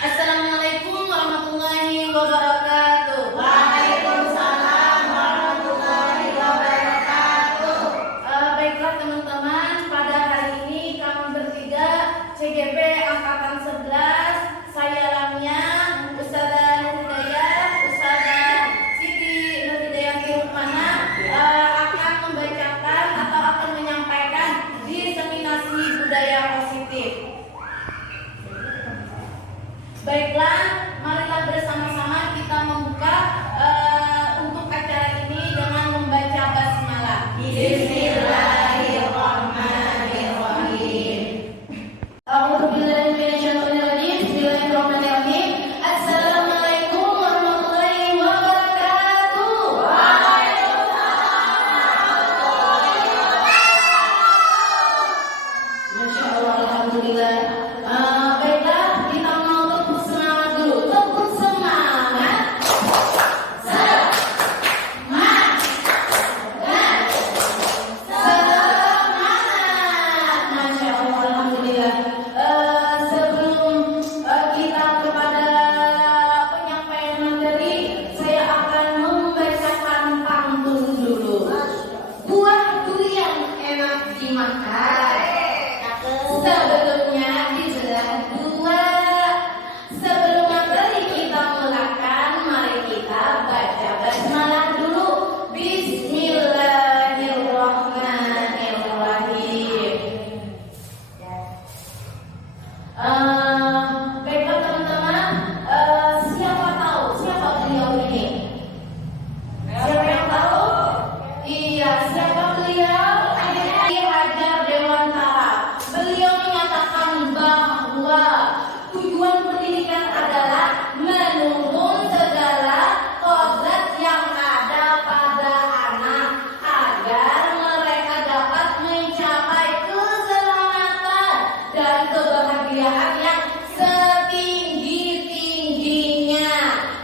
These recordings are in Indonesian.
Assalamualaikum warahmatullahi wabarakatuh. Waalaikumsalam warahmatullahi wabarakatuh. Baiklah teman-teman, pada hari ini kami bertiga CGP Angkatan 11, saya Lamia, Ustazah Nurhidayah, Ustazah Siti Nurhidayah Rukmana akan membacakan atau akan menyampaikan diseminasi budaya positif. Baiklah, marilah bersama-sama kita membuka untuk acara ini dengan membaca basmalah. Bismillahirrahmanirrahim. A'udzubillahi minasyaitonir rajim. Bismillahirrahmanirrahim. Assalamualaikum warahmatullahi wabarakatuh. Masya Allah, alhamdulillah. Baiklah, kita mau tepuk semangat dulu. Tepuk semangat. Semangat. Masya Allah, alhamdulillah. Sebelum kita kepada penyampaian materi, saya akan membacakan pantun dulu. Buah durian enak dimakan, sebelumnya dibelah dua. Sebelum materi kita mulakan, mari kita baca basmalah dulu. Bismillahirrahmanirrahim. Baiklah teman-teman, siapa tahu siapa beliau ini? Siapa yang tahu? Iya, siapa beliau? Ki Hajar Dewantara. Beliau menyatakan bahwa tujuan pendidikan adalah menuntun segala kodrat yang ada pada anak agar mereka dapat mencapai keselamatan dan kebahagiaan yang setinggi-tingginya,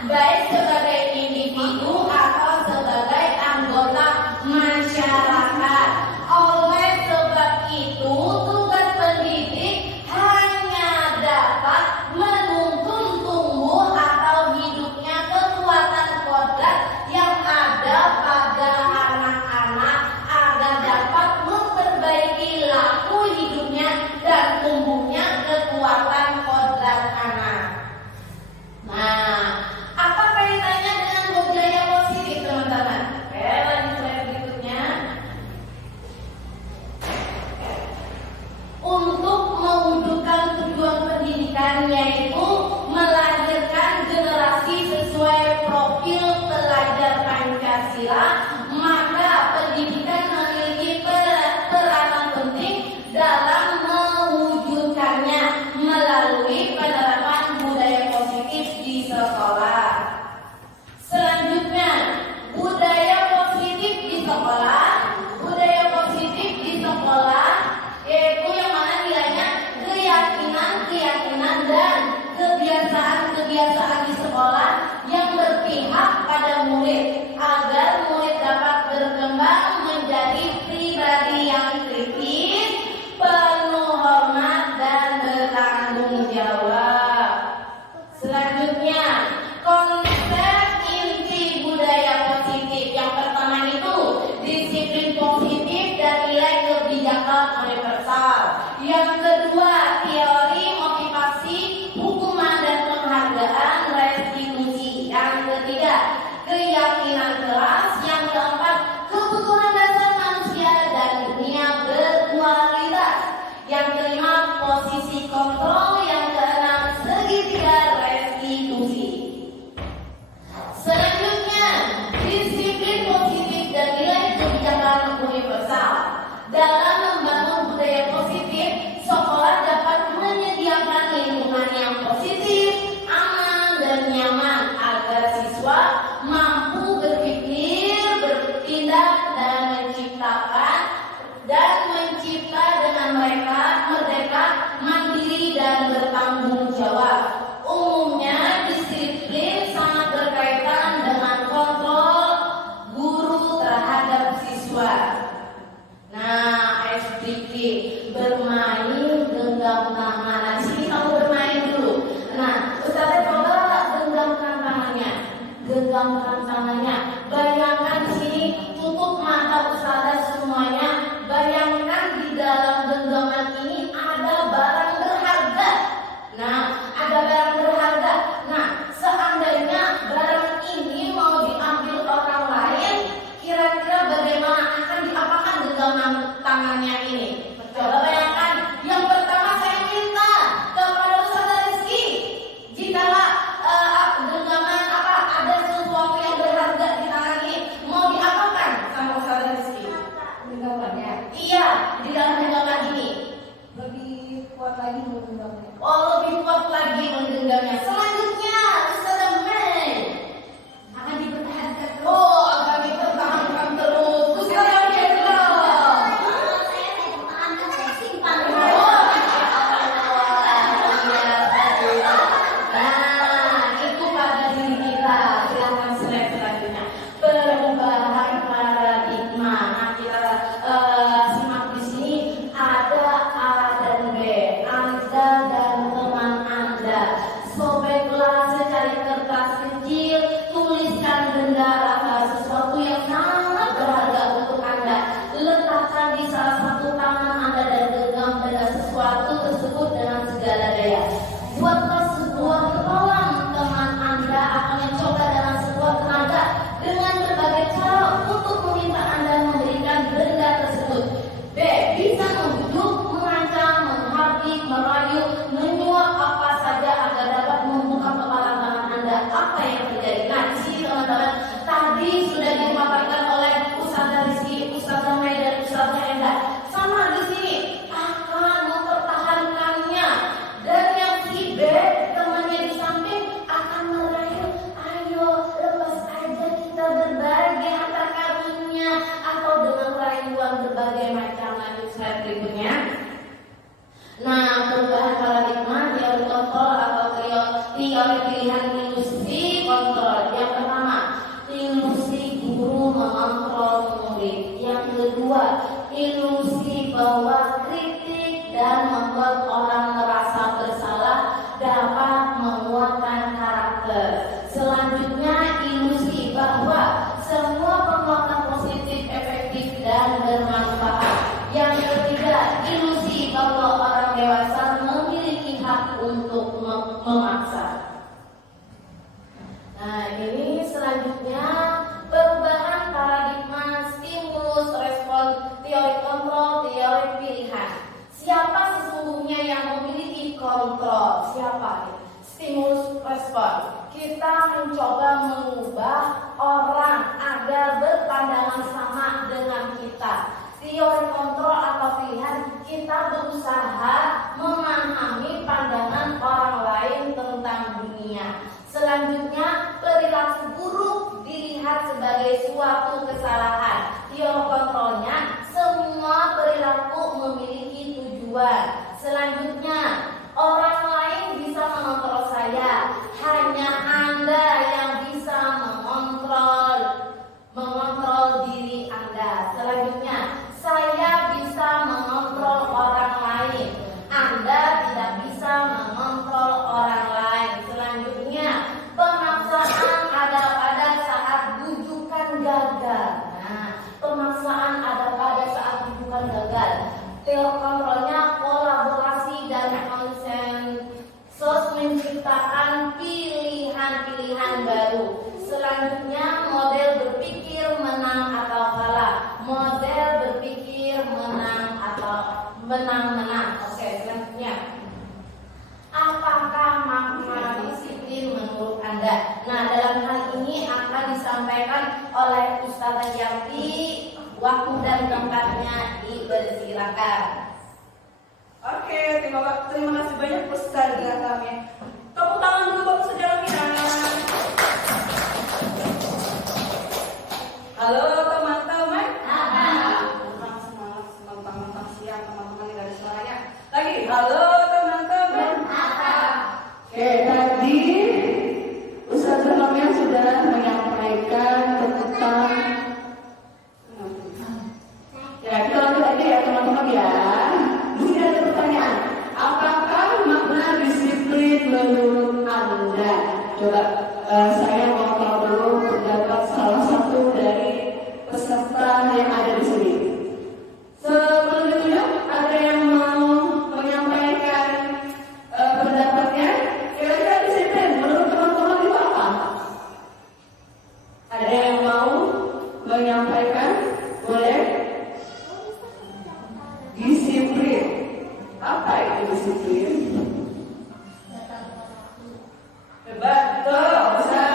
baik sebagai individu atau sebagai anggota masyarakat. Oleh sebab itu, tugas pendidik hanya dapat menuntun tumbuh atau hidupnya kekuatan kodrat yang ada pada anak-anak agar dapat memperbaiki laku hidupnya dan tumbuhnya kekuatan kodrat anak. Nah, apa kaitannya dengan budaya positif, teman-teman? Oke, lanjut slide berikutnya. Untuk mewujudkan tujuan pendidikan, yaitu melahirkan generasi sesuai profil pelajar Pancasila, maka pendidikan memiliki peranan penting dalam mewujudkannya melalui penerapan budaya positif di sekolah. Selanjutnya, budaya positif di sekolah. Budaya positif di sekolah yaitu yang mana nilainya keyakinan dan kebiasaan-kebiasaan di sekolah yang berpihak pada murid agar murid dapat berkembang menjadi pribadi yang kritis, penuh hormat dan bertanggung jawab. Selanjutnya, konsep inti budaya positif. Yang pertama itu disiplin positif dan nilai kebijakan universal. Yang kedua, teori motivasi, hukuman dan penghargaan restitusi. Yang ketiga, keyakinan keras. Yang keempat, kebutuhan dasar manusia dan dunia berkualitas. Yang kelima, posisi kontrol. Yang keenam, segitiga restitusi. Selanjutnya, disiplin positif dan nilai kebijakan universal. Dalam membangun budaya positif, sekolah dapat menyediakan lingkungan yang positif, aman, dan nyaman agar siswa mampu Oh, lebih kuat lagi menggenggamnya. Selanjutnya, Ustazah Mei akan dipertahankan. Oh, akan dipertahankan terus. Ustazah Hendra. Nah, itu pada diri kita. Silahkan slide selanjutnya. Perubahan paradigma. Nah, kita simak di sini ada A dan B, Anda dan teman Anda. Sobeklah secari kertas kecil, tuliskan benda atau sesuatu yang sangat berharga untuk Anda. Letakkan di salah satu tangan Anda dan genggam benda sesuatu tersebut dengan segala daya. Buatlah sebuah kolam. Teman Anda akan mencoba dengan sebuah tenaga dengan berbagai cara untuk meminta Anda memberikan benda tersebut. B. Bisa membujuk, mengancam, menghardik, merayu, menyuap apa saja agar dapat membuka kepala tangan Anda. Apa yang terjadi? Nah, di sini teman-teman tadi sudah dipaparkan oleh Ustazah Rizky, Ustazah Mei dan Ustazah Enda. Sama di sini akan mempertahankannya. Dan yang si B, temannya di samping akan merayu, ayo lepas aja kita berbagi harta karunnya, atau dengan rayuan berbagai macam. Lanjut slide berikutnya. Nah, perubahan paradigma teori kontrol atau teori pilihan ilusi kontrol. Yang pertama, ilusi guru mengontrol murid. Yang kedua, ilusi bahwa kritik dan membuat orang merasa bersalah dapat menguatkan karakter. Selanjutnya, ilusi bahwa semua penguatan positif efektif dan bermanfaat. Yang ketiga, ilusi bahwa orang dewasa memiliki hak untuk memaksa. Nah, ini selanjutnya perubahan paradigma stimulus respon teori kontrol teori pilihan. Siapa sesungguhnya yang memiliki kontrol? Siapa? Stimulus respon. Kita mencoba mengubah orang agar berpandangan sama dengan kita. Teori kontrol atau pilihan, kita berusaha memahami pandangan orang lain tentang dunia. Selanjutnya, perilaku buruk dilihat sebagai suatu kesalahan. Teori kontrolnya, semua perilaku memiliki tujuan. Selanjutnya, orang lain bisa mengontrol saya, hanya Anda yang bisa mengontrol diri Anda. Selanjutnya, saya bisa mengontrol orang lain, Anda tidak bisa mengontrol orang lain. Selanjutnya, pemaksaan ada pada saat bujukan gagal. Nah, pemaksaan ada pada saat bujukan gagal. Teori kontrolnya kolaborasi dan konsensus menciptakan pilihan-pilihan baru. Selanjutnya, model berpikir menang atau kalah. Model berpikir menang atau menang-menang. Oke, selanjutnya. Apakah makna disiplin menurut Anda? Nah, dalam hal ini akan disampaikan oleh Ustazah Yanti. Waktu dan tempatnya dipersilakan. Oke, terima kasih banyak Ustazah kami. Tepuk tangan dulu buat Ustazah kita. Halo teman-teman. Semangat siang teman-teman yang dari suaranya. Lagi, halo teman-teman. Oke, tadi Ustazah Romian sudah menyampaikan tentang kita lanjut aja ya teman-teman ya. Di sini ada pertanyaan, apakah makna disiplin menurut Anda? Coba saya mau tahu dulu pendapat salah satu dari peserta yang ada di sini. Sebelum itu ada yang mau menyampaikan pendapatnya? Kira-kira disiplin menurut teman-teman itu apa? Ada yang mau menyampaikan? Boleh? Disiplin. Apa itu disiplin? Betul, bisa.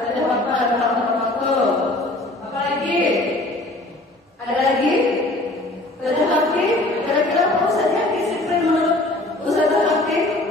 Ada waktu. Apa lagi? Ada lagi? Ada lagi? Kira-kira apa saja disiplin menurut Ustazah Laki?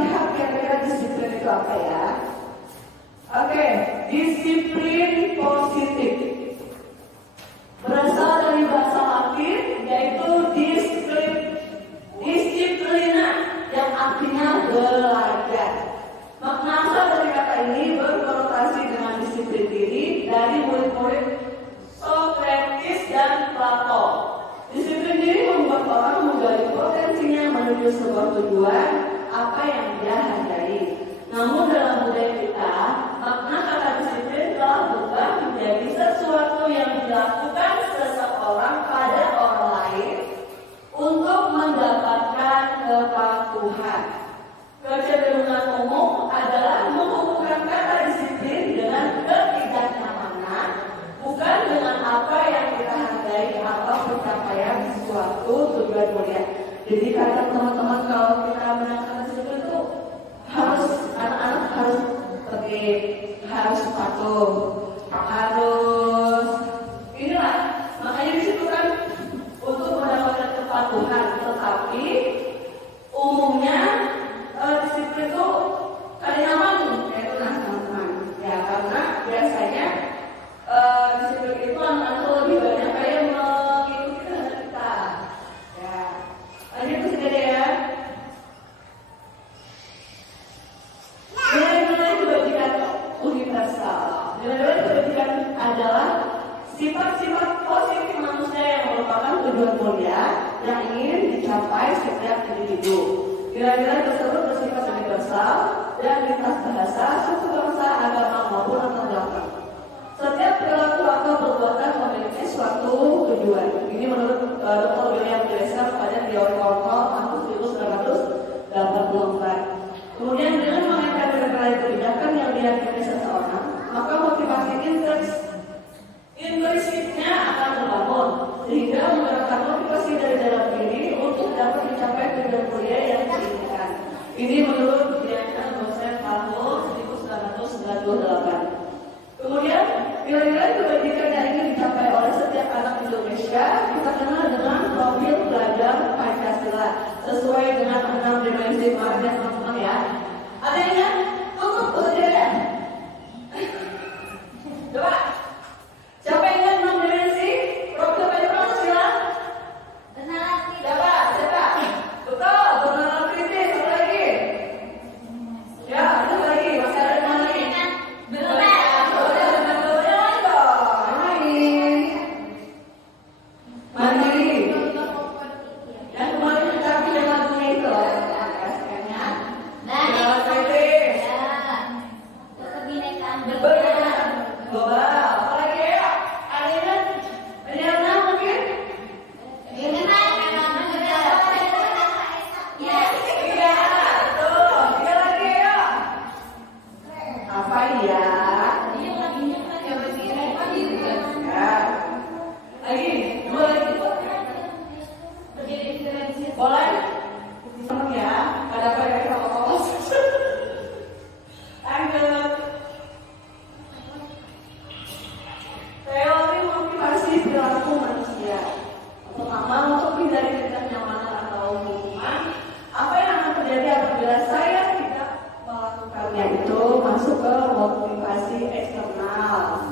lihat kira-kira disiplin itu apa ya? Oke, disiplin positif berasal dari bahasa Latin yaitu disiplina yang artinya belajar. Makna asal dari kata ini berkonotasi dengan disiplin diri dari murid-murid Socrates dan Plato. Disiplin diri membuat orang menggali potensinya menuju sebuah tujuan apa yang dia hargai. Namun dalam budaya kita, makna kata disiplin telah berubah menjadi sesuatu yang dilakukan seseorang pada orang lain untuk mendapatkan kepatuhan. Kecenderungan umum adalah menghubungkan kata disiplin dengan ketidaknyamanan, bukan dengan apa yang kita hargai atau pencapaian sesuatu tujuan mulia. Jadi kadang teman-teman kalau kita menangkap disiplin itu harus anak-anak harus tertib, harus patuh, harus inilah. Makanya disebutkan untuk mendapatkan kepatuhan, tetapi umumnya disiplin itu kadang-kadang itu teman-teman ya, karena biasanya disiplin itu anak-anak lebih banyak kayak mengikuti kehendak kita ya. Lanjut ke sini ya. Nilai-nilai kebajikan universal. Nilai-nilai kebajikan adalah sifat-sifat positif manusia yang merupakan tujuan mulia yang ingin dicapai setiap individu. Nilai-nilai tersebut bersifat universal dan lintas bahasa, suku bangsa, agama maupun latar belakang. Setiap perilaku atau perbuatan memiliki suatu tujuan. Ini menurut Dr. William Glasser pada teori kontrol tahun 1984. Kemudian dengan mengaitkan nilai kebijakan yang diyakini seseorang, maka motivasi intrinsiknya akan terbangun sehingga menggerakkan motivasi dari dalam diri untuk dapat mencapai tujuan mulia yang diinginkan. Ini menurut kebijakan dosen tahun 1998. Kemudian nilai-nilai kebajikan yang ingin dicapai oleh setiap anak Indonesia kita kenal dengan profil belajar Pancasila sesuai dengan 6 dimensi kemarin teman-teman ya. Ada yang ingat? Tutup saja ya. Coba. Siapa yang ingat 6 dimensi profil belajar Pancasila? Siapa? Betul, bernalar kritis. Apa lagi? Ya, ada lagi. Masih ada yang lagi? Mandiri. Yang kemarin kita bilang lagunya itu kasihnya. Global. Apa lagi ya? Ada yang mungkin? Iya, betul. Tiga lagi ya. Apa ya? Lagi, dua lagi. Boleh? Ya, ada apa yang kita mau lanjut. Teori motivasi perilaku manusia. Pertama, untuk hindari ketidaknyamanan atau hukuman, apa yang akan terjadi apabila saya tidak melakukannya itu masuk ke motivasi eksternal.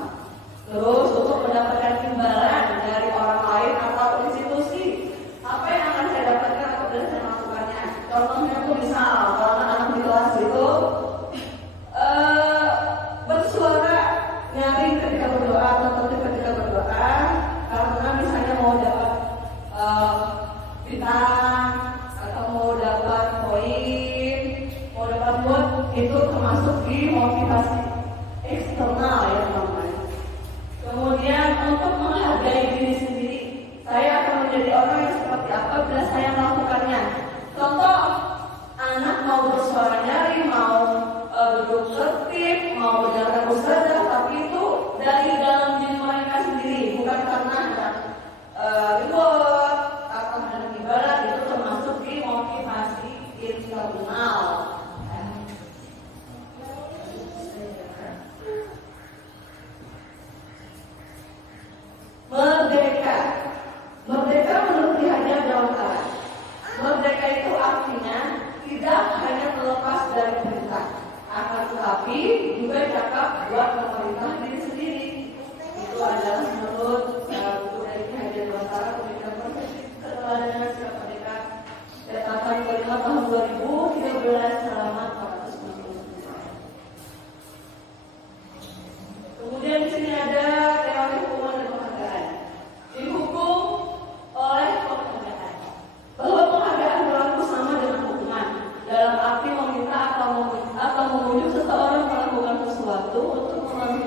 Terus untuk mendapatkan imbalan dari orang lain atau institusi, apa yang akan saya dapatkan apabila saya melakukannya? Contohnya itu misal kalau anak-anak di kelas itu bersuara nyaring ketika berdoa atau tertib ketika berdoa karena misalnya mau dapat bintang atau mau dapat poin, mau dapat mood, itu termasuk di motivasi eksternal ya teman-teman. Kemudian untuk menghargai diri sendiri, saya akan menjadi orang yang seperti apa bila saya melakukannya. Contoh, anak mau bersuara nyaring, mau duduk tertib, mau menjalankan usaha, tapi itu dari dalam diri mereka sendiri, bukan karena reward atau dari ibarat. Itu termasuk di motivasi internal. Merdeka menurut Ki Hajar Dewantara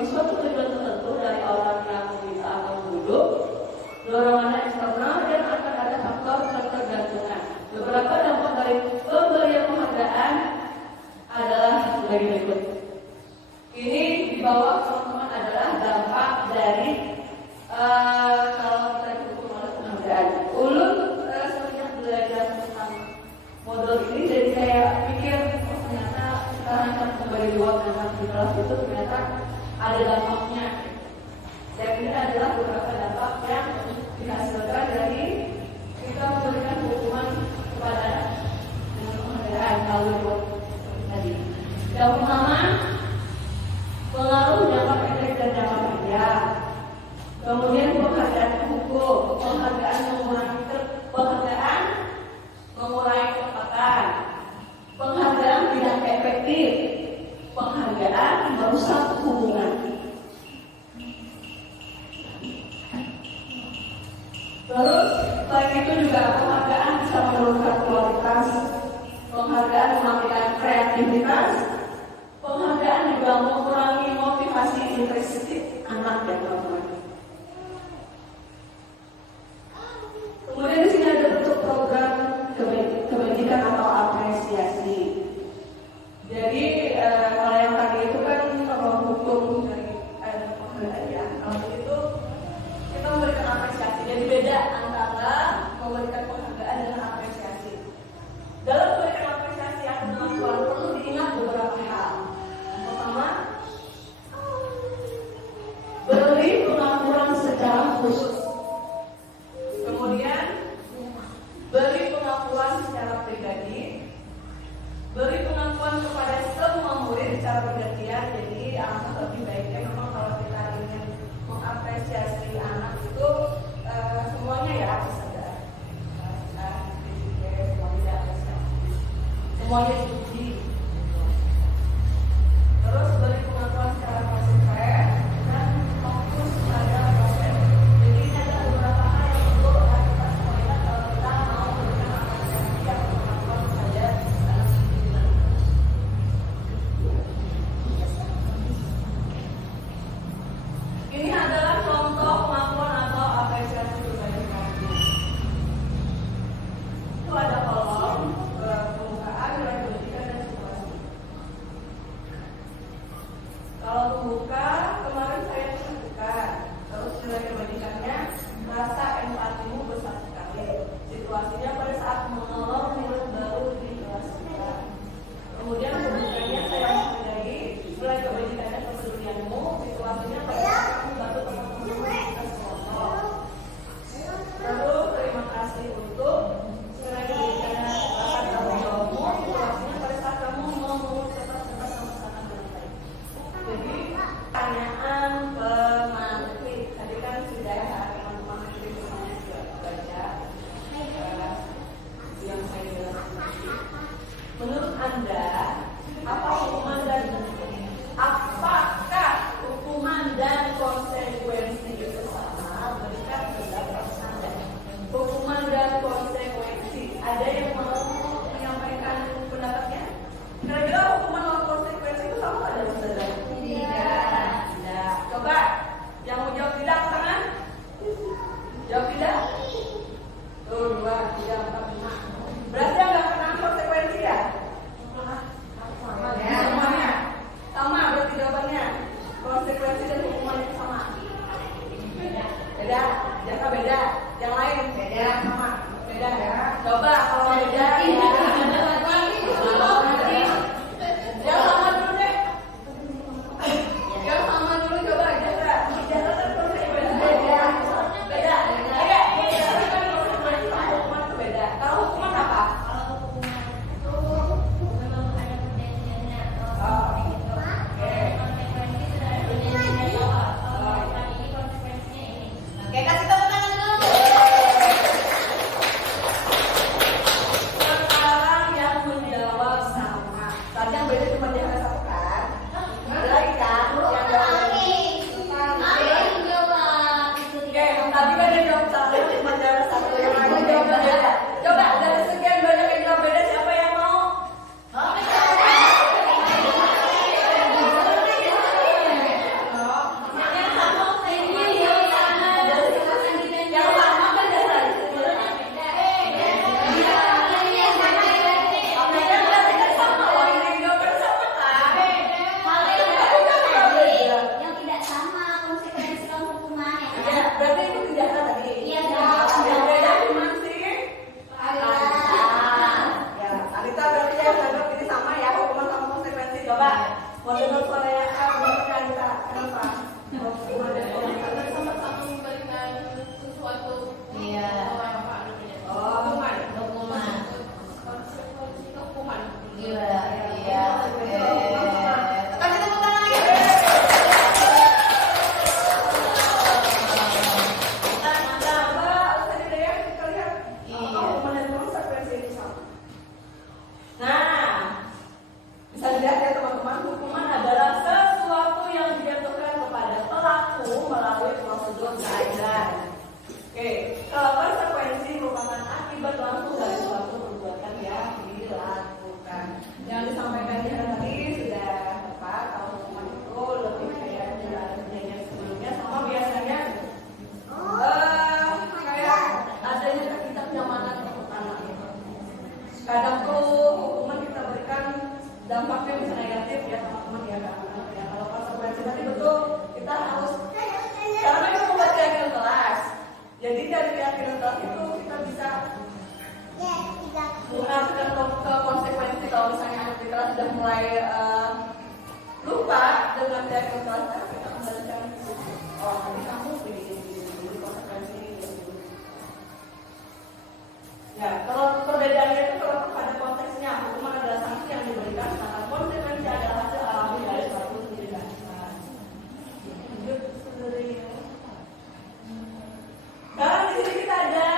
bagi suatu tujuan tertentu dari orang yang meminta atau duduk, dorongan eksternal dan akan ada faktor ketergantungan. Beberapa dampak dari pemberian penghargaan adalah sebagai berikut. Ini di bawah teman-teman adalah dampak dari kalau kita didukung oleh penghargaan. Ulun semenjak belajar tentang model ini, jadi saya pikir ternyata sekarang sebagai dua anak di kelas itu ternyata ada dampaknya. Dan ini adalah beberapa dampak yang dihasilkan dari kita memberikan hukuman kepada penghargaan kalau tadi. Yang pertama, pengaruh dampak efek dan dampak kerja. Kemudian penghargaan hukum, penghargaan mengurangi kecepatan, penghargaan tidak efektif, penghargaan merusak hubungan. Terus selain itu juga penghargaan bisa menurunkan kualitas, penghargaan mematikan kreativitas, penghargaan juga mengurangi motivasi intrinsik anak dan orang. Kemudian di sini ada bentuk program kebajikan atau apresiasi. Jadi kalau yang tadi itu kan kalau hukum dari penghargaan ya, kalau itu kita memberikan apresiasi. Jadi beda antara memberikan penghargaan dengan apresiasi. Dalam memberikan apresiasi atau pengakuan perlu diingat beberapa hal. Yang pertama, beri pengakuan secara khusus. Kemudian beri pengakuan secara pribadi, beri pengakuan kepada semua murid secara bergantian. Jadi alangkah lebih baiknya memang kalau kita ingin mengapresiasi anak itu semuanya ya harus ada. Semuanya dipuji. Terus beri pengakuan secara konsisten dan fokus pada proses. Jadi ini ada beberapa hal yang perlu kita semua ingat kalau kita mau memberikan apresiasi atau pengakuan kepada anak kita. Ini adalah contoh pengakuan atau apresiasi berbagai macam. Itu ada kolom pembukaan, nilai pendidikan dan situasi. Kalau pembuka, kemarin saya tunjukkan. Terus nilai kebajikannya, rasa empatimu besar sekali. Situasinya pada saat menolong murid baru di kelas kita. Kemudian pembukanya saya menghargai nilai kebajikannya kepedulianmu. Situasinya pada saat kamu bantu teman-teman kita sekolah. Lalu terima kasih untuk nilai kebajikannya rasa tanggung jawabmu. Situasinya pada saat kamu mau cepat-cepat sama-sama dengan baik. Jadi pertanyaan pemantik tadi kan sudah teman-teman semuanya sudah baca yang saya jelaskan. Menurut Anda apa hukuman dan apakah hukuman dan konsekuensi itu sama? Berikan pendapat Anda. Hukuman dan konsekuensi, ada yang mau menyampaikan pendapatnya? Kira-kira hukuman dan konsekuensi itu sama ada Ustazah? Tidak. Coba yang mau jawab tidak angkat tangan. Jawab tidak. Tuh 2, 3, 4, 5. Berarti nggak kenal konsekuensi ya? Ya, semuanya sama berarti jawabannya. Konsekuensi dan hukuman itu sama. Beda. Jaka beda. Yang lain beda sama. Beda ya. Coba kalau beda. Yang sama dulu deh. Yang sama dulu coba Jaka. Jaka kan konsekuensi beda. Beda. Konsekuensi sama hukuman itu beda. Kalau hukuman apa? Oke, kasih tepuk tangan dulu. Sekarang yang menjawab sama. Tadi yang beda cuma dia ada satu kan? Ada lagi kan? Yang jawab. Oke, tadi kan dia jawab sama, cuma ada satu yang lain jawab beda. Coba dari sekian banyak yang jawab beda, siapa yang mau? Mau dengar suara yang kan Kak? Kenapa? Mau dengar sama-sama memberikan sesuatu Iya. dokumen Dokumen. konsekuensi dokumen. Iya, iya. Oke. Kasih tepuk tangan lagi. Mantap, Mbak. Tadi deh ya, kita lihat. Iya. Dokumen dan konsekuensi itu sama. Nah, bisa dilihat ya teman-teman, hukuman adalah sesuatu yang dijatuhkan kepada pelaku melalui prosedur keadilan. Oke, kalau konsekuensi merupakan akibat langsung dari suatu perbuatan yang dilakukan. Yang disampaikan di tadi sudah tepat. Kalau hukuman itu lebih kayak jelasnya sebelumnya, sama biasanya kayak adanya kita kenyamanan untuk anak. Kadang tuh hukuman kita berikan dampaknya bisa negatif ya teman-teman ya anak ya. Kalau konsekuensi tadi betul kita harus karena itu membuat keyakinan kelas. Jadi dari keyakinan kelas itu kita bisa mengartikan ke konsekuensi kalau misalnya anak di kelas sudah mulai lupa dengan keyakinan kelas kita kembalikan oh nanti kamu begini konsekuensi ini. Ya, kalau perbedaannya itu kalau pada konteksnya hukuman adalah sanksi yang diberikan sedangkan konsekuensi adalah hasil alami dari suatu tindakan. Sekarang di sini kita ada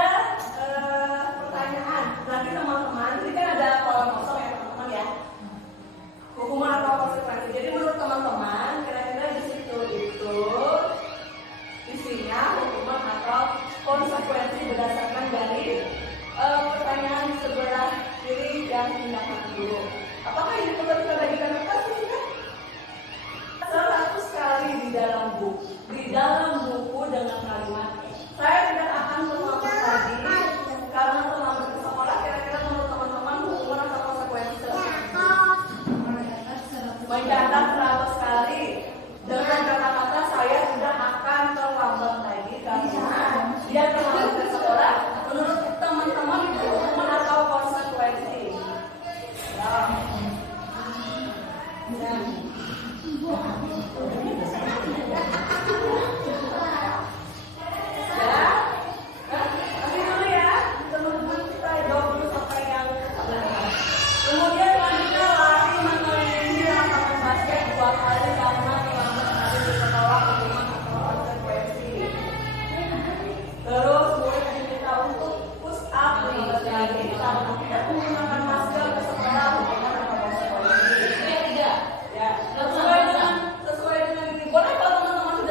pertanyaan. Nanti teman-teman, ini kan ada kolam kosong ya teman-teman ya. Hukuman atau konsekuensi. Jadi menurut teman-teman, kira-kira di situ itu isinya hukuman atau konsekuensi berdasarkan dari pertanyaan sebelah kiri yang tindakan dulu. Apakah ini perlu kita bagikan kertas ini kan? 100 kali di dalam buku dengan kalimat saya tidak akan mengulangi lagi karena telah bersekolah. Kira-kira menurut teman-teman hukuman atau konsekuensi mencatat 100 kali dengan kata-kata saya tidak akan terlambat lagi karena dia terlambat ke sekolah. Menurut teman-teman itu hukuman atau konsekuensi? Nanti dulu ya, teman-teman kita jawab dulu sampai yang kemudian lanjutnya lari mengelilingi lapangan basket 2 kali karena terlambat hari di sekolah hukuman atau konsekuensi. Terus mulai diminta untuk push up 15 kali karena tidak menggunakan masker ke sekolah hukuman atau konsekuensi. Ya, sesuai dengan ini. Boleh kalau teman-teman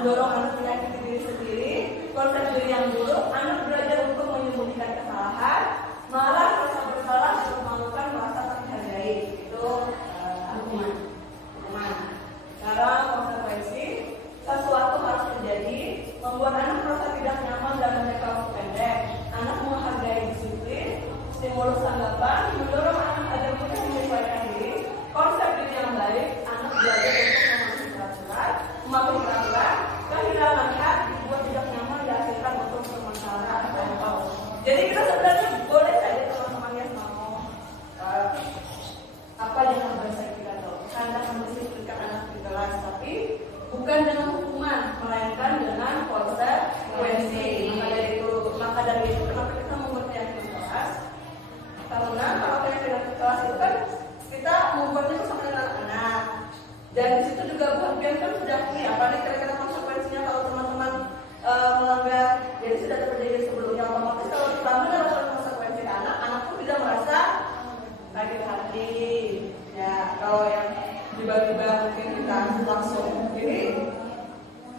mendorong anak menyakiti diri sendiri, konsep diri yang buruk, anak belajar untuk menyembunyikan kesalahan, marah, merasa bersalah, memalukan, merasa terhargai. Itu hukuman. Sekarang konsekuensi, sesuatu harus terjadi, membuat anak merasa tidak nyaman dalam jangka waktu pendek. Anak menghargai disiplin, stimulus tanggapan, mendorong anak agar mudah menyesuaikan diri, konsep diri yang baik, anak belajar untuk memahami peraturan, memahami peraturan, kehilangan hak, dibuat tidak nyaman, diakhirkan untuk bermasalah atau jadi kita sebenarnya boleh saja teman-teman yang mau apa yang bahasa kita tahu, anda mendisiplinkan anak di kelas, tapi bukan dengan hukuman, melainkan dengan konsekuensi. Maka dari itu kenapa kita membuat penyakit kelas? Karena kalau penyakit kelas itu kan kita membuatnya sama dengan anak-anak, dan di situ juga bagian kan sudah apa nih kira-kira konsekuensinya kalau teman-teman melanggar, jadi sudah terjadi sebelumnya, otomatis kalau kita menerapkan konsekuensi ke anak, anak pun tidak merasa sakit hati. Ya kalau yang tiba-tiba mungkin kita langsung ini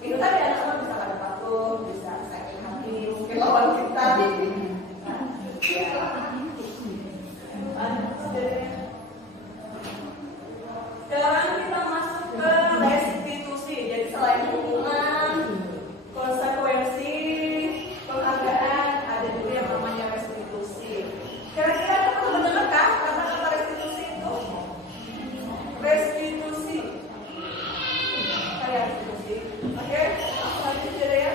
itu tadi anak-anak bisa ada patuh, bisa sakit hati, mungkin lawan kita. Sekarang kita masuk ke restitusi. Jadi selain hukuman, konsekuensi, penghargaan, ada juga yang namanya restitusi. Kira-kira kamu mendengar kah kata-kata restitusi itu? Restitusi. Kayak restitusi. Oke, langsung aja saja ya.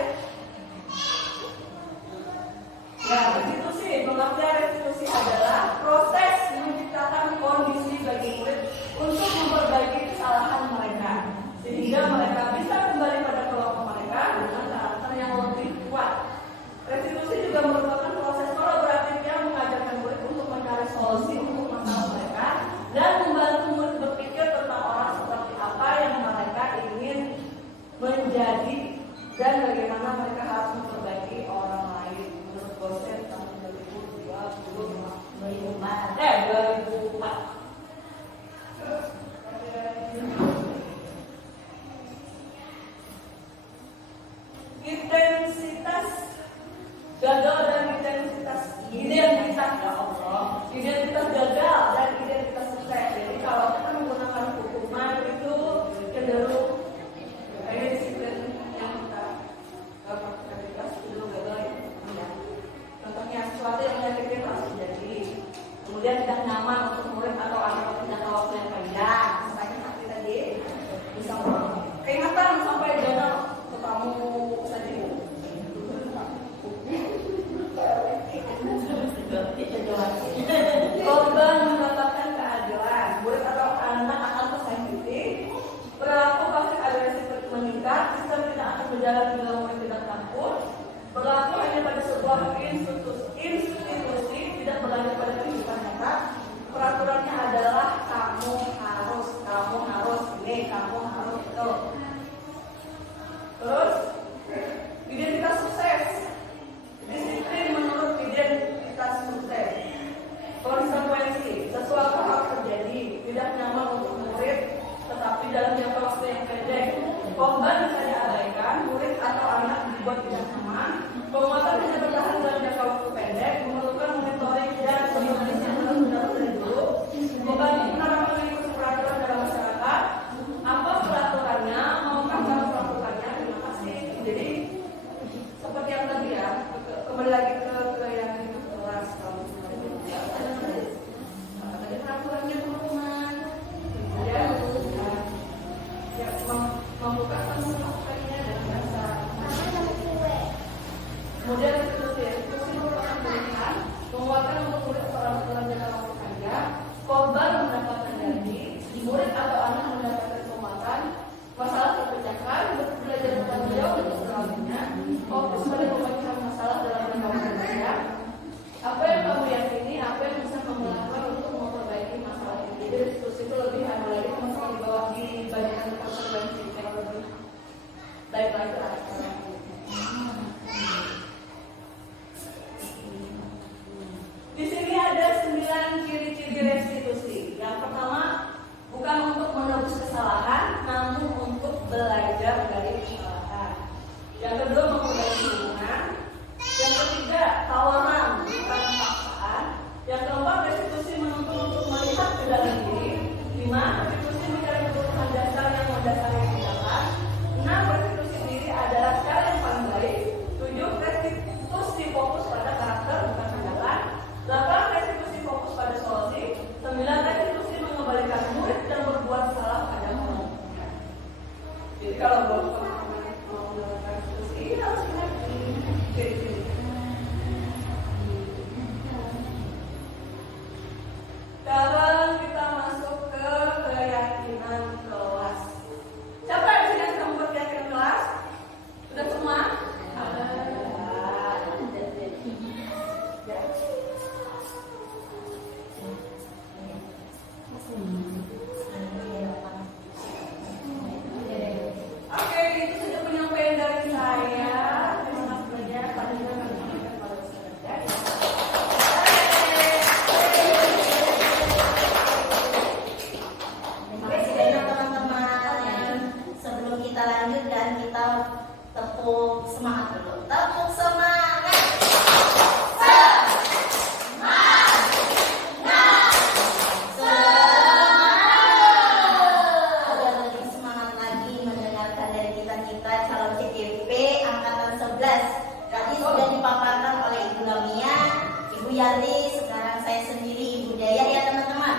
Ya, restitusi. Pengertian restitusi adalah proses menciptakan kondisi bagi murid untuk memperbaiki kesalahan mereka, sehingga mereka bisa kembali pada kelompok mereka dengan karakter yang lebih kuat. Restitusi juga merupakan proses kolaboratif yang mengajarkan murid untuk mencari solusi untuk masalah mereka dan membantu murid berpikir tentang orang seperti apa yang mereka ingin menjadi dan bagaimana mereka harus memperbaiki orang lain. Menurut dosen tahun 2004. Intensitas gagal dan identitas ya Allah, identitas gagal dan identitas sukses. Jadi kalau kita menggunakan hukuman itu cenderung ini disiplin yang kita praktikas itu gagal ya. Contohnya sesuatu yang menyakitkan harus terjadi, kemudian tidak nyaman untuk murid atau anak jangka waktu yang panjang. Misalnya hati tadi bisa keingatan sampai dana ke kamu saja. Korban mendapatkan keadilan, murid atau anak akan tersakiti, perilaku pasif agresif meningkat, sistem tidak akan berjalan bila murid tidak takut, berlaku hanya pada sebuah institusi, tidak berlanjut pada kehidupan nyata. Peraturannya adalah kamu harus ini, kamu harus itu. Terus identitas sukses, disiplin menurut identitas sukses. Konsekuensi, sesuatu harus terjadi, tidak nyaman untuk murid, tetapi dalam jangka waktu yang pendek. Korban bisa diabaikan, murid atau anak dibuat tidak nyaman. Penguatan hanya bertahan dalam jangka waktu pendek, memerlukan monitoring dan koordinasi yang harus dilakukan dari dulu. Membantu penerapan mengikuti peraturan dalam masyarakat. Apa peraturannya? Maukah cara peraturannya? Terima kasih. Jadi seperti yang tadi ya, kembali lagi ke yang itu kelas kalau tadi peraturannya teman-teman. Ya, membuka melakukannya dengan bahasa. Kemudian itu merupakan pilihan menguatkan untuk murid peraturan jangka waktu panjang. Korban mendapatkan janji, murid atau anak mendapatkan penguatan, masalah terpecahkan, belajar bertanggung jawab untuk selanjutnya, fokus pada pemecahan masalah dalam jangka waktu panjang. Apa yang kamu yakini, apa yang bisa kamu lakukan untuk memperbaiki masalah ini. Jadi diskusi itu lebih ada lagi masalah di bawah di bagian konsekuensi yang lebih baik lagi lah. Di sini ada 9 ciri-ciri restitusi. Yang pertama, bukan untuk menebus kesalahan, namun untuk belajar dari kesalahan. Yang kedua, memperbaiki hubungan. Yang ketiga, tawaran bukan paksaan. Yang keempat, restitusi menuntut untuk melihat ke dalam diri. 5. Restitusi mencari kebutuhan dasar yang mendasari tindakan. 6. Restitusi diri adalah cara yang paling baik. 7. Restitusi fokus pada karakter bukan tindakan. 8. Restitusi fokus pada solusi. 9. Restitusi mengembalikan murid yang berbuat salah pada guru. Jadi kalau teman-teman mau melakukan restitusi harus ingat ini. Sekarang kita masuk ke keyakinan kelas. Siapa yang sudah membuat keyakinan kelas? Sudah semua? Oke, itu sudah penyampaian dari saya. Terima kasih banyak pada Terima kasih banyak teman-teman. Sebelum kita lanjutkan, kita tepuk semangat dulu. Tepuk semangat. Agar lebih semangat lagi mendengarkan dari kita calon CTP angkatan 11. Tadi sudah dipaparkan oleh Ibu Lamia, Ibu Yati, sekarang saya sendiri Ibu Daya ya teman-teman.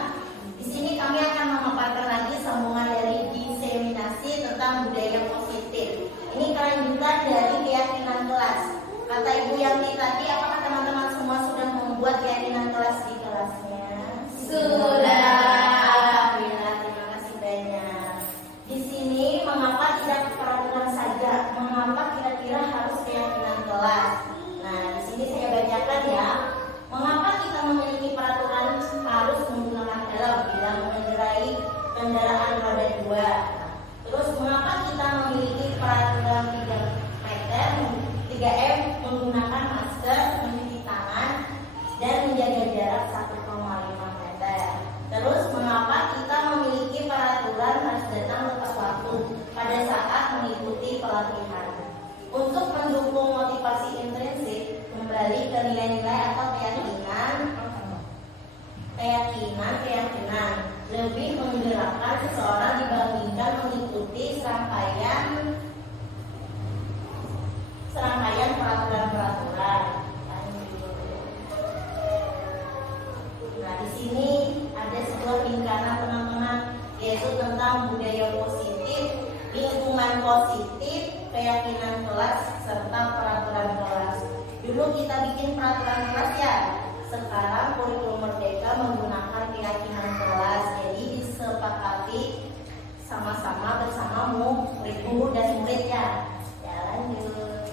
Di sini kami akan memaparkan lagi sambungan dari diseminasi tentang budaya positif. Ini kelanjutan dari keyakinan kelas. Kata Ibu Yanti tadi, apakah teman-teman semua sudah membuat keyakinan kelas di kelasnya? Sudah. Alhamdulillah, terima kasih banyak. Di sini mengapa tidak peraturan saja? Mengapa kira-kira harus keyakinan kelas? Nah, di sini saya bacakan ya. Mengapa kita memiliki peraturan harus menggunakan helm bila mengendarai kendaraan roda 2? Terus mengapa kita memiliki peraturan 3M menggunakan masker, mencuci tangan, dan menjaga jarak 1,5 meter? Terus mengapa kita memiliki peraturan harus datang tepat waktu pada saat mengikuti pelatihan? Untuk mendukung motivasi intrinsik, kembali ke nilai-nilai atau keyakinan lebih menggerakkan seseorang dibandingkan mengikuti serangkaian peraturan-peraturan. Nah, di sini ada sebuah lingkaran teman-teman, yaitu tentang budaya positif, lingkungan positif, keyakinan kelas, serta peraturan kelas. Dulu kita bikin peraturan kelas ya. Sekarang kurikulum merdeka menggunakan keyakinan kelas. Jadi disepakati sama-sama bersama guru dan murid ya. Ya lanjut.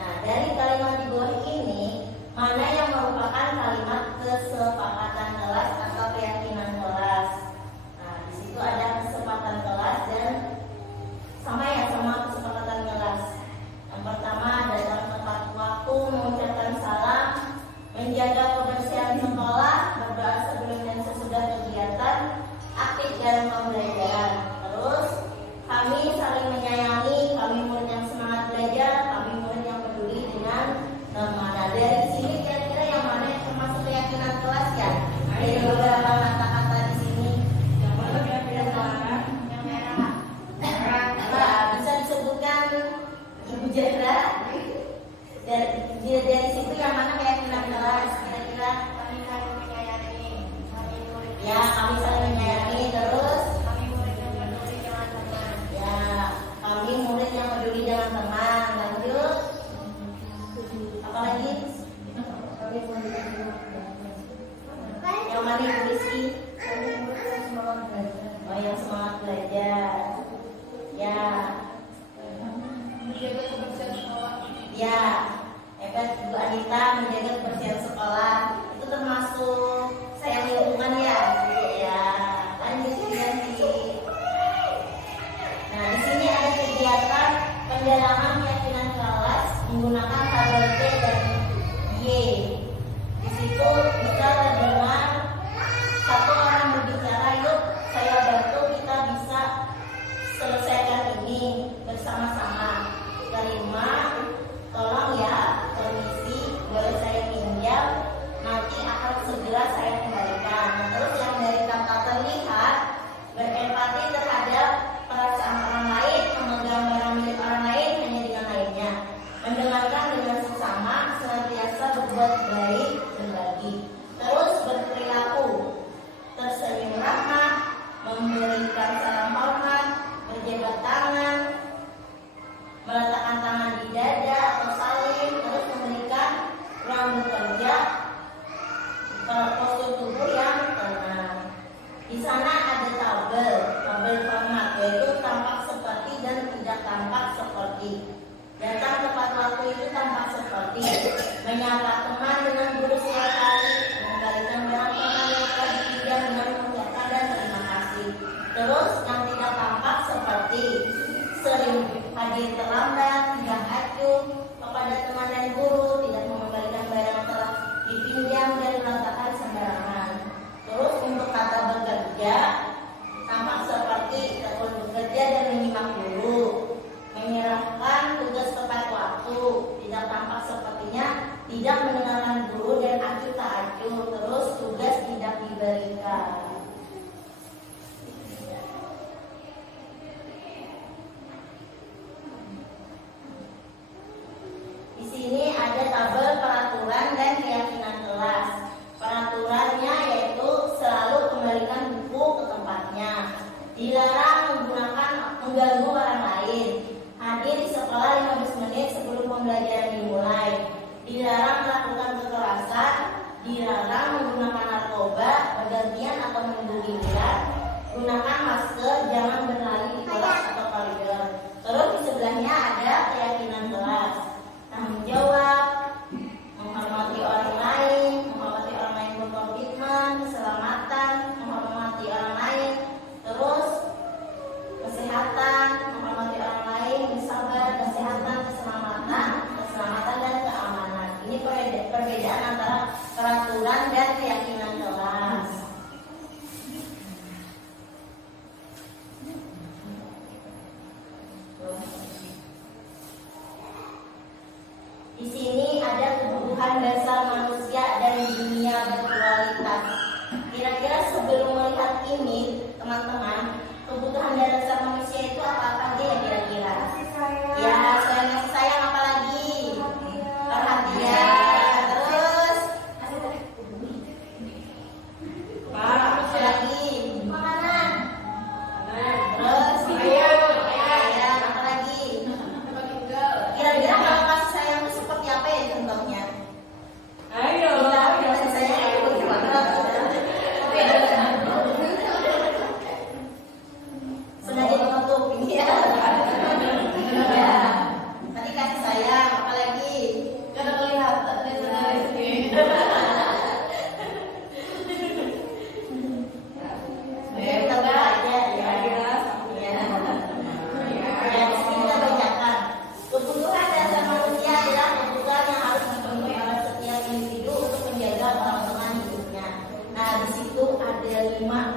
Nah, dari kalimat di bawah ini, mana yang merupakan kalimat kesepakatan kelas atau keyakinan kelas? Nah, di situ ada kesepakatan kelas dan sama kesepakatan kelas. Yang pertama adalah tepat waktu, mengucapkan salam, menjaga kebersihan sekolah, berdoa sebelum dan sesudah kegiatan, aktif dalam pembelajaran. Terus kami saling menyayangi, kami murid yang semangat belajar, kami murid yang peduli dengan teman. Nah, dari sini kira-kira yang mana yang termasuk keyakinan kelas ya? Ada beberapa kata-kata di sini. Yang mana kira-kira kelas? Yang merah. Nah, bisa disebutkan Ibu Jahra. Dari situ yang mana keyakinan kelas? Kira-kira Kami saling menyayangi, kami murid ya, kami saling menyayangi. Terus kami 4, berempati terhadap perasaan orang lain, memegang barang milik orang lain hanya dengan lainnya, mendengarkan dengan sesama, senantiasa berbuat baik, berbagi. Terus berperilaku tersenyum ramah, memberikan salam hormat, berjabat tangan, meletakkan tangan di dada atau saling, terus memberikan ruang bekerja, postur tubuh yang tenang. Di sana ada tabel format, yaitu tampak seperti dan tidak tampak seperti. Datang tepat waktu itu tampak seperti menyapa teman dengan guru setiap kali, mengembalikan barang teman yang telah dipinjam dengan mengucapkan dan terima kasih. Terus yang tidak tampak seperti sering hadir terlambat, tidak acuh kepada teman dan guru, tidak mengembalikan barang yang telah dipinjam dan meletakkan sembarangan. Terus untuk kata bekerja tampak seperti tekun bekerja dan menyimak guru, menyerahkan tugas tepat waktu, tidak tampak sepertinya tidak mendengarkan guru dan acuh tak acuh. Terus tugas tidak diberikan. Di sini ada tabel peraturan dan keyakinan kelas. Peraturannya yaitu selalu kembalikan buku ke tempatnya, dilarang mengganggu orang lain, hadir di sekolah 15 menit sebelum pembelajaran dimulai, dilarang melakukan kekerasan, dilarang menggunakan narkoba, bergantian atau menunggu giliran, gunakan masker, jangan berlari di kelas atau koridor. Terus di sebelahnya ada keyakinan kelas, tanggung jawab, menghormati orang lain berkomitmen, keselamatan, menghormati orang lain, terus kesehatan, menghormati orang lain, bersabar, kesehatan, keselamatan dan keamanan. Ini perbedaan antara peraturan dan keyakinan kelas. Di sini ada kebutuhan dasar manusia dan dunia berkualitas. Kira-kira sebelum melihat ini, teman-teman, kebutuhan dasar manusia itu apa aja ya kira-kira? Ya, selain kasih sayang apa lagi? Perhatian. Terus apa lagi? Makanan. Terus pakaian. Apa lagi? Kira-kira kalau kasih sayang itu seperti apa ya contohnya? Ayo. Kasih sayang itu gimana? Sengaja menutup ini ya. Ya. Tadi kasih sayang, apa lagi? Karena kelihatan dari Kita baca ya. Ya. Ya, di sini kita bacakan. Kebutuhan dasar manusia adalah kebutuhan yang harus dipenuhi oleh setiap individu untuk menjaga kelangsungan hidupnya. Nah, di situ ada 5.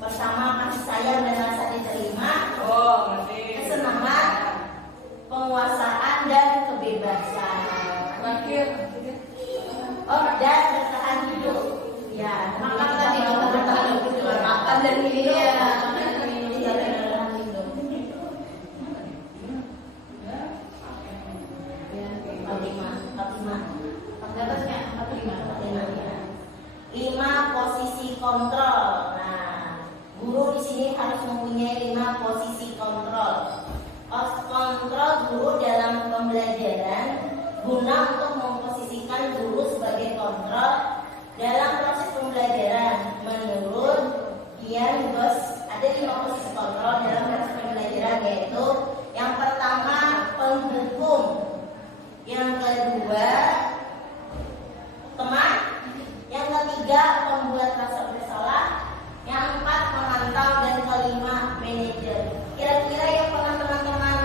Pertama, kasih sayang dan rasa diterima, Oh, ngerti. kesenangan, penguasaan dan kebebasan. Terakhir. Oh, dan bertahan hidup. Ya, makan tadi bertahan hidup, makan dan hidup. Iya, iya, bertahan hidup. 5 posisi kontrol. Nah, guru di sini harus mempunyai 5 posisi kontrol. Kontrol guru dalam pembelajaran guna untuk memposisikan guru sebagai kontrol dalam proses pembelajaran. Menurut Dian Bos, ada 5 posisi kontrol dalam proses pembelajaran, yaitu yang pertama penghukum, yang kedua teman, yang ketiga pembuat rasa bersalah, yang 4 memantau, dan kelima manajer. Kira-kira yang pernah teman-teman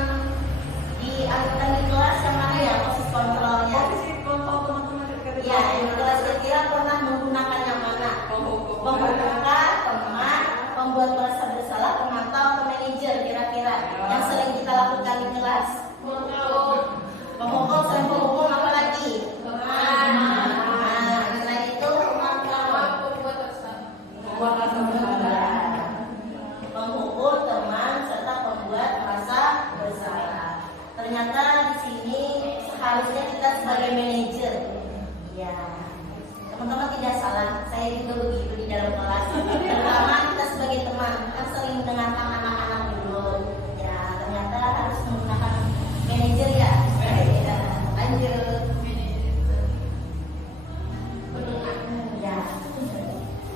diajukan di kelas yang mana ya posisi kontrolnya? Posisi kontrol teman-teman kira-kira. Ya, yang di kelas kira-kira pernah menggunakan yang mana? Pembuka, teman, pembuat merasa bersalah, pemantau, atau manajer kira-kira yang sering kita lakukan di kelas. Penghukum, selain penghukum apa lagi? Nah, selain itu Pembuat rasa membuat rasa bersalah. harusnya kita sebagai manajer. Ya, teman-teman tidak salah. Saya juga begitu di dalam kelas. Pertama kita sebagai teman kan sering mendengarkan anak-anak dulu. Ya, ternyata harus menggunakan manajer ya. Ya, lanjut. Ya.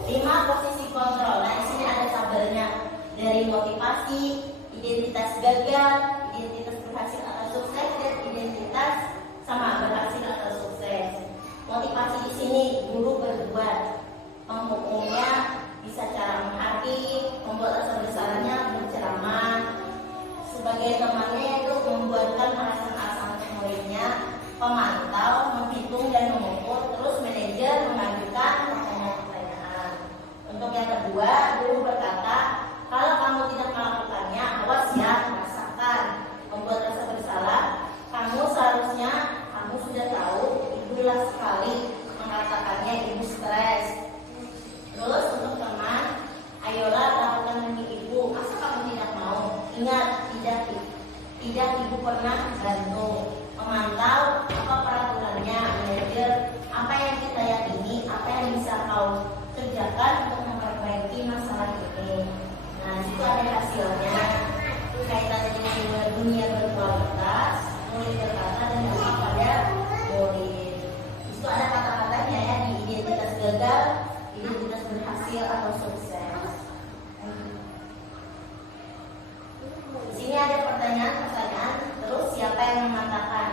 5 posisi kontrol. Nah, di sini ada tabelnya dari motivasi, identitas gagal, identitas berhasil atau sukses, dan identitas sama berhasil atau sukses. Motivasi di sini guru berbuat, penghukumnya bisa cara menghakimi, membuat rasa bersalahnya berceramah. Sebagai temannya itu membuatkan alasan-alasan untuk muridnya, pemantau, menghitung dan mengukur, terus manajer mengajukan pertanyaan-pertanyaan. Untuk yang kedua, guru berkata, kalau kamu tidak melakukannya, awas ya, rasakan. Membuat rasa bersalah, kamu seharusnya, kamu sudah tahu, ibulah sekali mengatakannya ibu stres. Terus untuk teman, ayolah lakukan demi ibu, masa kamu tidak mau? Ingat, tidak ibu pernah bantu. Memantau apa peraturannya, manajer, apa yang kita yakini, apa yang bisa kau kerjakan untuk memperbaiki masalah ini. Nah, itu ada hasilnya. Kaitannya dengan dunia berkualitas, murid berkata dan lebih pada murid. Itu ada kata-katanya ya di identitas gagal, identitas berhasil atau sukses. Di sini ada pertanyaan-pertanyaan. Terus siapa yang mengatakan?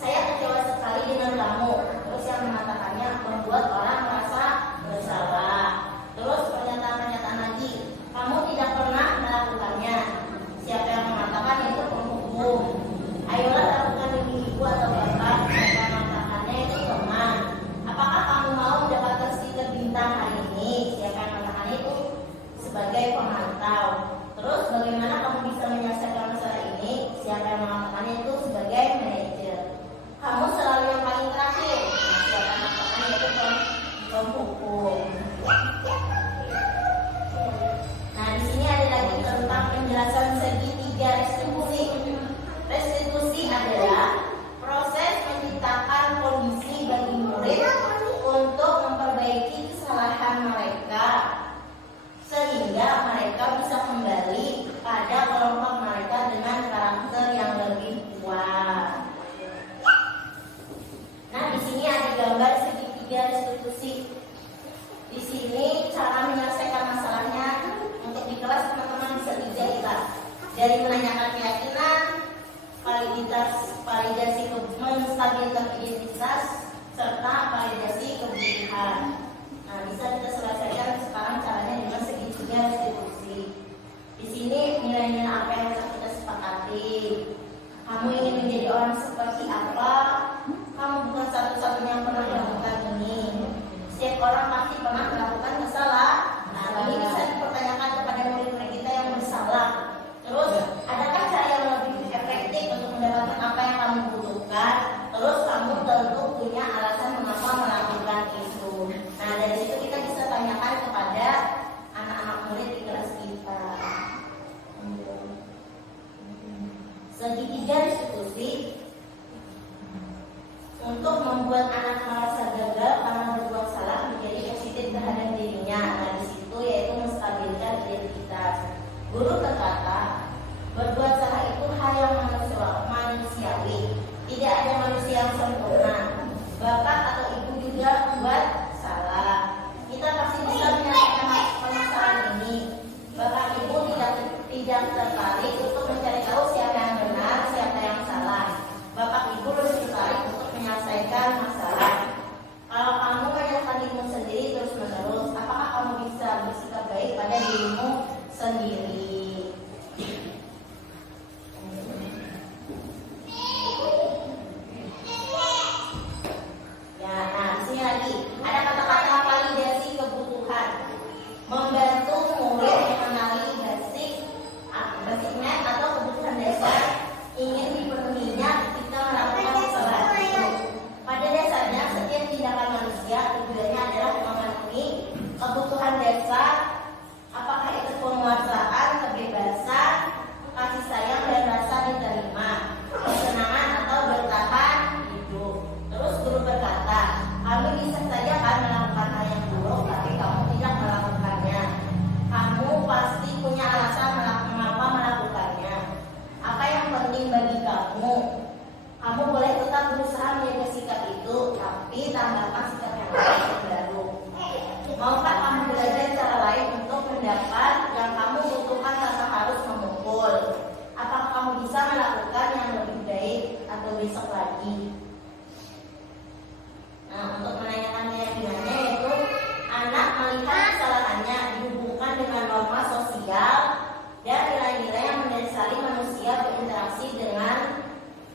Saya kecewa sekali dengan kamu. Terus yang mengatakannya membuat orang merasa bersalah. Terus pernyataan-pernyataan lagi. Kamu tidak pernah melakukannya. Siapa yang mengatakan itu penghukum. Ayolah lakukan demi ibu atau bapak. Siapa yang mengatakannya itu teman. Apakah kamu mau mendapatkan stiker bintang hari ini? Siapa yang mengatakan itu sebagai pemantau. Terus bagaimana kamu bisa menyelesaikan masalah ini? Siapa yang mengatakannya itu sebagai manajer. Kamu selalu yang paling terakhir. Nah, siapa yang mengatakannya itu penghukum. Nah, di sini ada lagi tentang penjelasan segitiga restitusi. Restitusi adalah proses menciptakan kondisi bagi murid untuk memperbaiki kesalahan mereka sehingga mereka bisa kembali pada kelompok mereka dengan karakter yang lebih kuat. Nah, di sini ada gambar segitiga restitusi. Di sini cara menyelesaikan masalahnya untuk di kelas teman-teman bisa tiga. Dari menanyakan keyakinan, validasi menstabilkan identitas, serta validasi kebutuhan. Nah, bisa kita selesaikan sekarang caranya dengan segitiga restitusi. Di sini nilai-nilai apa yang bisa kita sepakati. Kamu ingin menjadi orang seperti apa? Kamu bukan satu-satunya yang pernah melakukan ini. Setiap orang pasti pernah melakukan kesalahan. Nah, ini bisa dipertanyakan kepada murid-murid kita yang bersalah. Terus, adakah cara yang lebih efektif untuk mendapatkan apa yang kamu butuhkan? Terus, kamu tentu punya alasan mengapa melakukan itu. Nah, dari situ kita bisa tanyakan kepada anak-anak murid di kelas kita. Segitiga restitusi untuk membuat anak merasa gagal karena berbuat salah menjadi positif terhadap dirinya. Nah, di situ yaitu menstabilkan identitas. Guru berkata, berbuat salah itu hal yang manusiawi. Tidak ada manusia yang sempurna. Bapak atau ibu juga buat salah. Kita pasti bisa menyelesaikan permasalahan ini. Bapak ibu tidak tertarik untuk mencari tahu siapa yang benar, siapa yang salah. Bapak ibu lebih tertarik untuk menyelesaikan masalah. Kalau kamu menyalahkan dirimu sendiri terus-menerus, apakah kamu bisa bersikap baik pada dirimu sendiri? Ya, nah di sini lagi ada kata-kata validasi kebutuhan. Membantu murid mengenali basic net atau kebutuhan dasar ingin dipenuhinya ketika melakukan kesalahan itu. Pada dasarnya setiap tindakan manusia tujuannya adalah memenuhi kebutuhan dasar, apakah itu penguasaan, besok lagi. Nah, untuk menanyakan keyakinannya yaitu anak melihat kesalahannya dihubungkan dengan norma sosial dan nilai-nilai yang mendasari manusia berinteraksi dengan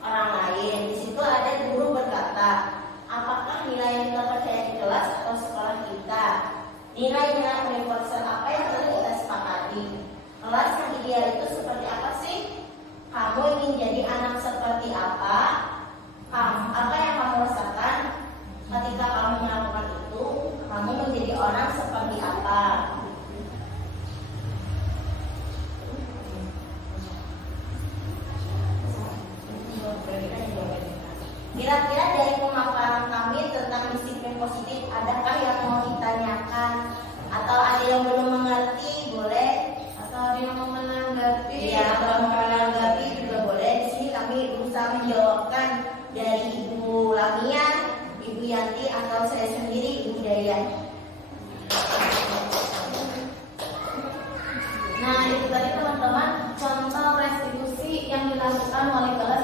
orang lain. Di situ ada guru berkata, apakah nilai yang kita percaya di kelas atau sekolah kita? Nilai-nilai universal apa yang telah kita sepakati? Kelas yang ideal itu seperti apa sih? Kamu ingin jadi anak seperti apa? Apa yang kamu rasakan ketika kamu melakukan itu? Kamu menjadi orang seperti apa? Kira-kira dari pemaparan kami tentang disiplin positif, adakah yang mau ditanyakan? Atau ada yang belum mengerti? Boleh. Atau ada yang mau menanggapi? Ya, kalau mau menanggapi juga boleh. Di sini kami berusaha menjawabkan dari Ibu Lamia, Ibu Yanti, atau saya sendiri, Ibu Dayan. Nah, itu tadi teman-teman contoh restitusi yang dilakukan oleh kelas